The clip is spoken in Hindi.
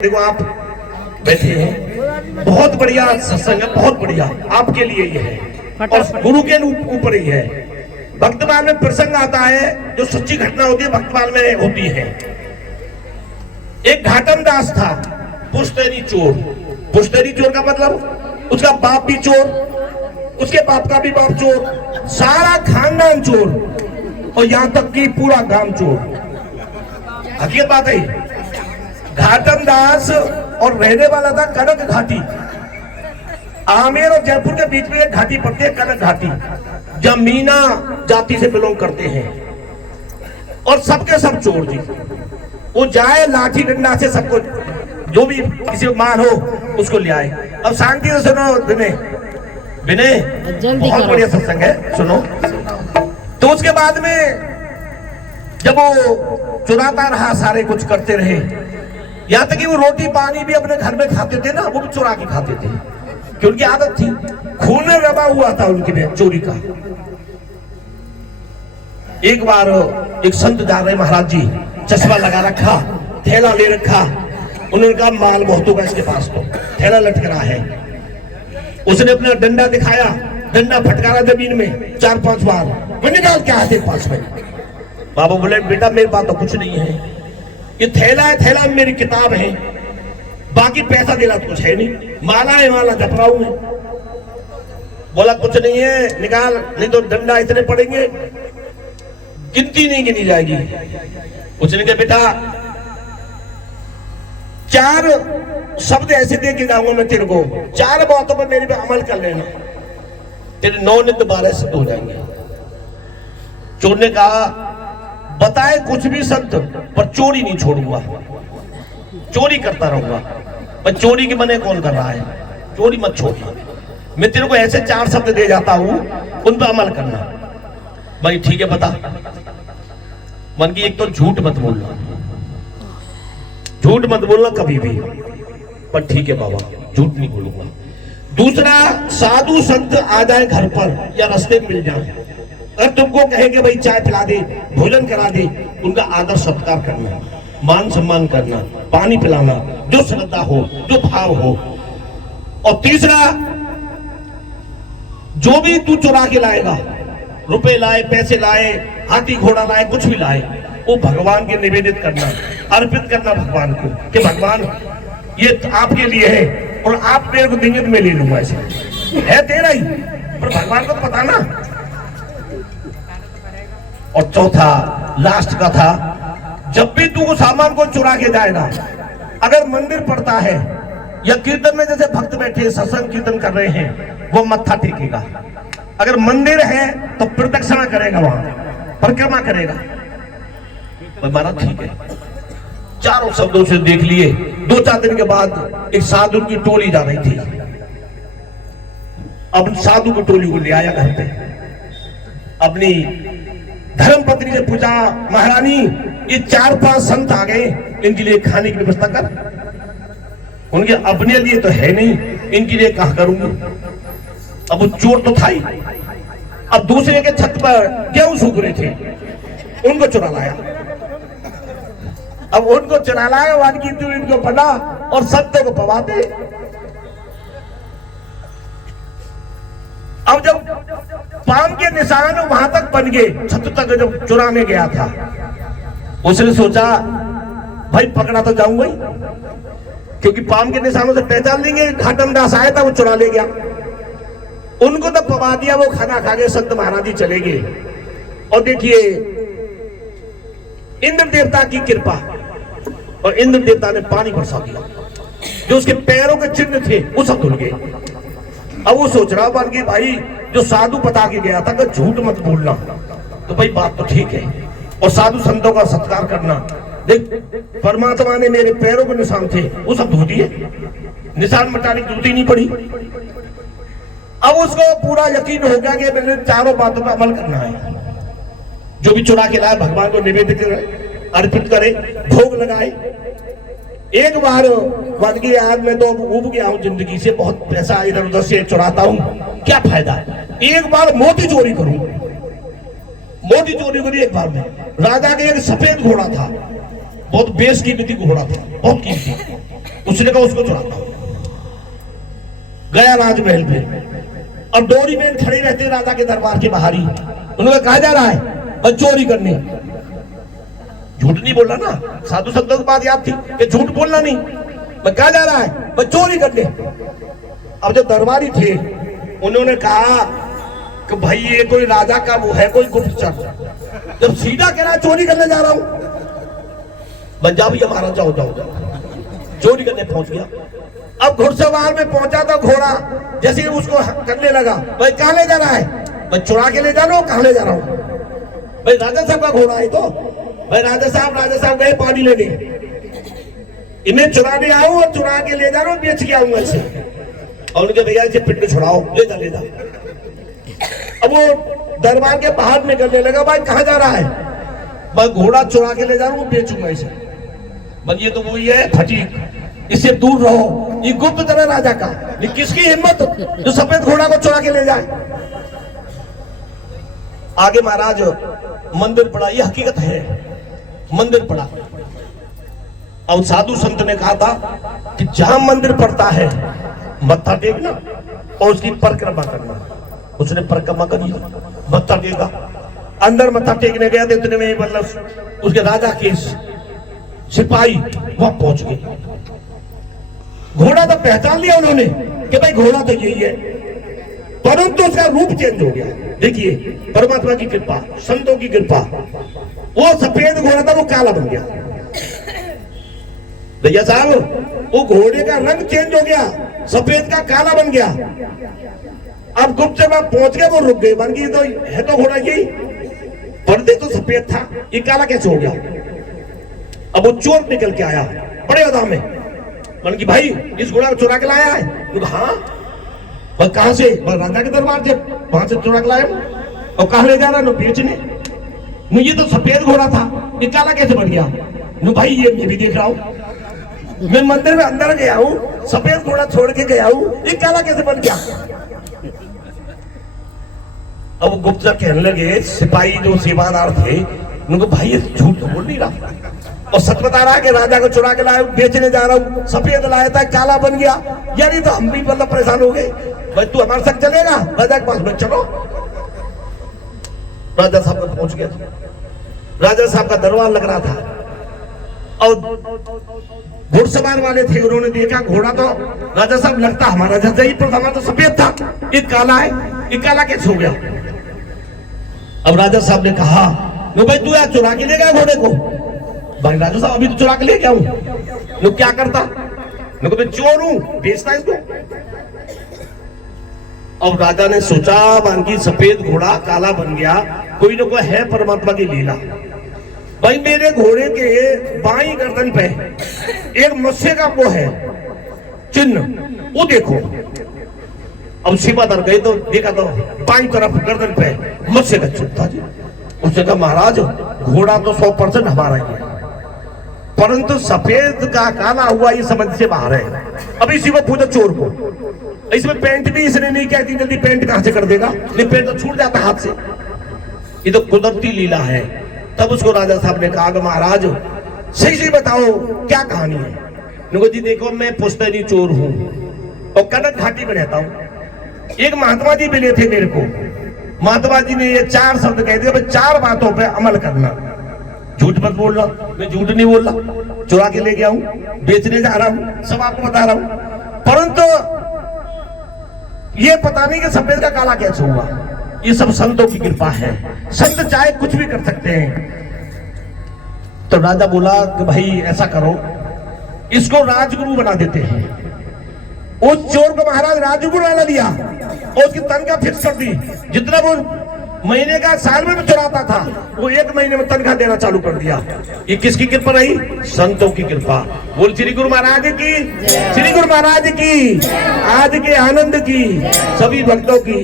देखो आप बैठे हैं, बहुत बढ़िया सत्संग है, बहुत बढ़िया आपके लिए ये है और गुरु के ऊपर ही है। भक्तमाल में प्रसंग आता है जो सच्ची घटना होती है, भक्तमाल में होती है। एक घाटम दास था, पुश्तैनी चोर। पुश्तैनी चोर का मतलब उसका बाप भी चोर, उसके बाप का भी बाप चोर, सारा खानदान चोर और यहां तक कि पूरा गांव चोर। हकीकत बात है। घाटम दास और रहने वाला था कनक घाटी। आमेर और जयपुर के बीच में एक घाटी पड़ती है, कनक घाटी, जब मीना जाति से बिलोंग करते हैं और सबके सब चोर जी। वो जाए लाठी डंडा से सबको, जो भी किसी को मान हो उसको ले आए। अब शांति से सुनो विनय, विनय बहुत बढ़िया सत्संग है, सुनो। तो उसके बाद में जब वो चुराता रहा, सारे कुछ करते रहे, यहाँ तक कि वो रोटी पानी भी अपने घर में खाते थे ना, वो भी चुरा के खाते थे, क्योंकि उनकी आदत थी। खून रवा हुआ था उनके में चोरी का। एक बार एक संत जा रहे महाराज जी, चश्मा लगा रखा, थैला ले रखा। उन्होंने कहा माल बहुत होगा इसके पास, तो थैला लटक रहा है। उसने अपना डंडा दिखाया, डंडा फटकारा जमीन में 4-5 बार। मैंने कहा क्या है तेरे पास में? बाबा बोले बेटा मेरे पास तो कुछ नहीं है, ये थैला है, थैला में मेरी किताब है, बाकी पैसा देना तो कुछ है नहीं, माला है, माला जप रहा हूं मैं। बोला कुछ नहीं है, निकाल, नहीं तो डंडा इतने पड़ेंगे गिनती नहीं गिनी जाएगी। उसने कहा बेटा 4 शब्द ऐसे दे के जाऊंगा मैं तेरे को, 4 बातों पर मेरे पे अमल कर लेना, तेरे 9 नित्य 12 सिद्ध हो जाएंगे। चोर ने कहा बताए कुछ भी संत, पर चोरी नहीं छोड़ूंगा, चोरी करता रहूंगा। पर चोरी के मने कौन कर रहा है? चोरी मत छोड़ना, मैं तेरे को ऐसे 4 शब्द दे जाता हूं, उन पर अमल करना। भाई ठीक है बता। मन की एक तो झूठ मत बोलना, झूठ मत बोलना कभी भी, पर ठीक है बाबा झूठ नहीं बोलूंगा। दूसरा, साधु संत आ जाए घर पर या रास्ते में मिल जाए, अगर तुमको कहे कि भाई चाय पिला दे, भोजन करा दे, उनका आदर सत्कार करना, मान सम्मान करना, पानी पिलाना, जो श्रद्धा हो, जो भाव हो। और तीसरा, जो भी तू चुरा के लाएगा, रुपए लाए, पैसे लाए, हाथी घोड़ा लाए, कुछ भी लाए, वो भगवान के निवेदित करना, अर्पित करना भगवान को, कि भगवान ये आपके लिए है और आप मेरे को देंगे तो मैं ले लूंगा। ऐसे है तेरा ही, पर भगवान को तो पता ना। और चौथा लास्ट का था, जब भी तू सामान को चुरा के जाएगा, अगर मंदिर पड़ता है या कीर्तन में जैसे भक्त बैठे सत्संग कीर्तन कर रहे हैं, वो मत्था टेकेगा। अगर मंदिर है तो प्रदक्षिणा करेगा, वहां परिक्रमा करेगा। महाराज ठीक है, 4 शब्दों से देख लिए। 2-4 दिन के बाद एक साधु की टोली जा रही थी। अब साधु की टोली को ले आया घर पे, अपनी धर्म पत्नी से पूछा महारानी ये 4-5 संत आ गए, इनके लिए खाने की व्यवस्था कर। उनके अपने लिए तो है नहीं, इनके लिए कहा करूंगी। अब वो चोर तो था ही, अब दूसरे के छत पर गेहूं सूख रहे थे, उनको चुरा लाया। अब उनको चुरा लाया, वानगी इनको बना और सत्य को पवाते। अब जब पाम के निशान वहां तक बन गए, छत तक जब चुराने गया था, उसने सोचा भाई पकड़ा तो जाऊंगा ही, क्योंकि पाम के निशानों से पहचान लेंगे घाटम दास आया था, वो चुरा ले गया। उनको तो पवा दिया, वो खाना खा गए, संत महाराज जी चले गए। और देखिए इंद्र देवता की कृपा, और इंद्र देवता ने पानी बरसा दिया, जो उसके पैरों के चिन्ह थे वो सब धुल गए। अब वो सोच रहा बन गई भाई जो साधु बता के गया था कि झूठ मत बोलना, तो भाई बात तो ठीक है, और साधु संतों का सत्कार करना। देख परमात्मा ने मेरे पैरों के निशान थे वो सब धो दिए, निशान मिटाने की जरूरत ही नहीं पड़ी। अब उसको पूरा यकीन हो गया कि मैंने 4 बातों पर अमल करना है। जो भी चुरा के लाए भगवान को निवेदित करे, अर्पित करे, भोग लगाए। एक बार बन गई आज मैं तो उब गया हूं जिंदगी से, बहुत पैसा इधर उधर से चुराता हूं, क्या फायदा। एक बार मोती चोरी करूं, मोती चोरी करी एक बार में। राजा के एक सफेद घोड़ा था, बहुत बेशकीमती घोड़ा था, बहुत कीमती। उसने कहा उसको चुराता हूं। गया राजमहल में, अब डोरी में खड़ी रहती है राजा के दरबार के बाहर ही। उन्होंने कहा जा रहा है बस चोरी करने। झूठ नहीं बोलना ना, साधु संतों की बात याद थी कि झूठ बोलना नहीं। मैं कहा जा रहा है बस चोरी करने। अब जो दरबारी थे उन्होंने कहा कि भाई ये कोई राजा का वो है कोई गुप्तचर, जब सीधा कह रहा है चोरी करने जा रहा हूं। पंजाबी हमारा जाओ जाओ जाओ, चोरी करने पहुंच गया। अब घुड़सवार में पहुंचा था घोड़ा, जैसे उसको करने लगा, भाई कहां ले जा रहा है? मैं चुरा के ले जा रहा हूं, कहां ले जा रहा हूं? भाई राजा साहब का घोड़ा है तो। भाई राजा साहब गए पानी लेने, इन्हें चुराने आऊं और चुरा के ले जा रहा हूं, बेच के आऊंगा इसे। और उनके भैया इसे पिंड छुड़ाओ, ले जा ले जा। अब वो दरबार के बाहर निकलने लगा, भाई कहां जा रहा है? मैं घोड़ा चुरा के ले जा रहा हूं, बेचूंगा इसे। बस ये तो वही है फटीक, इससे दूर रहो, ये गुप्त तरह राजा का। ये किसकी हिम्मत जो सफेद घोड़ा को चुरा के ले जाए? आगे महाराज मंदिर पड़ा, ये हकीकत है, मंदिर पड़ा। और साधु संत ने कहा था कि जहां मंदिर पड़ता है मत्था टेकना और उसकी परिक्रमा करना। उसने परिक्रमा करी, मत्था टेका, अंदर मत्था टेकने गया तो इतने में मतलब उसके राजा के सिपाही वहां पहुंच गए। घोड़ा तो पहचान लिया उन्होंने कि भाई घोड़ा तो यही है, परंतु उसका रूप चेंज हो गया। देखिए परमात्मा की कृपा, संतों की कृपा, वो सफेद घोड़ा था वो काला बन गया। भैया साहब वो घोड़े का रंग चेंज हो गया, सफेद का काला बन गया। अब गुप्त जब आप पहुंच गए वो रुक गए, बन गई तो है तो घोड़ा यही, पर्दे तो सफेद था, ये काला कैसे हो गया? अब वो चोर निकल के आया बड़े अदा में, मन की भाई इस घोड़ा को चुरा के लाया है? हाँ। और कहां से? राजा के दरबार से, वहां से चुरा के लाया। और कहां ले जा रहा? नो बेचने। नो ये तो सफेद घोड़ा था, ये काला कैसे बन गया? नो भाई ये मैं भी देख रहा हूं, मैं मंदिर में अंदर गया हूं, सफेद घोड़ा छोड़ के गया हूं, ये काला कैसे बन गया? अब गुप्तचर कहने लगे, सिपाही जो सेवादार थे उनको, भाई ये झूठ तो बोल नहीं रहा और सच बता रहा है कि राजा को चुरा के लाया, बेचने जा रहा हूं, सफेद लाया था काला बन गया। यानी तो हम भी मतलब परेशान हो गए। भाई तू हमारे साथ चलेगा? राजा के पास में चलो। राजा साहब में पहुंच गया, राजा साहब का दरबार लग रहा था और घुड़सवार वाले थे, उन्होंने देखा घोड़ा तो राजा साहब लगता हमारा जैसा ही, पर हमारा तो सफेद था, ये काला है, ये काला कैसे हो गया? अब राजा साहब ने कहा, भाई तू यार चुरा के ले गया घोड़े को? भाई राजा साहब अभी तो चुरा के ले गया हूं। लोग क्या करता? मैं चोर हूं, बेचता इसको। अब राजा ने सोचा, बाकी सफेद घोड़ा काला बन गया, कोई ना कोई है परमात्मा की लीला। भाई मेरे घोड़े के बाईं गर्दन पे एक मत्स्य का वो है चिन्ह, वो देखो। अब सेवादार गए तो देखा तो बाईं तरफ गर्दन पे मत्स्य का चिन्ह था जी। उसने कहा महाराज घोड़ा तो 100% हमारा ही है, परंतु सफेद का काला हुआ ये समझ से बाहर है। अब इसी को पूछो चोर को, इसमें पेंट भी इसने नहीं कहती, जल्दी पेंट कहां से कर देगा? ये पेंट तो छूट जाता हाथ से, ये तो कुदरती लीला है। तब उसको राजा साहब ने कहा कि महाराज सही सही बताओ क्या कहानी है? उनको जी देखो मैं पुश्तैनी चोर हूं और कनक घाटी में रहता हूं। एक महात्मा जी मिले थे मेरे को, महात्मा जी ने ये 4 शब्द कह दिए, 4 बातों पे अमल करना। झूठ मत बोलना, मैं झूठ नहीं बोल रहा, चुरा के ले गया हूं, बेचने जा रहा हूं, सब आपको बता रहा हूं, परंतु ये पता नहीं कि सफेद का काला कैसे हुआ। ये सब संतों की कृपा है, संत चाहे कुछ भी कर सकते हैं। तो राजा बोला कि भाई ऐसा करो, इसको राजगुरु बना देते हैं। उस चोर को महाराज राजगुरु बना दिया और उसकी तनख्वाह फिक्स कर दी। जितना वो महीने का साल में भी चुराता था वो 1 महीने में तनख्वाह देना चालू कर दिया। ये किसकी कृपा रही? संतों की कृपा। बोल श्री गुरु महाराज की, श्री गुरु महाराज की, आज के आनंद की, सभी भक्तों की।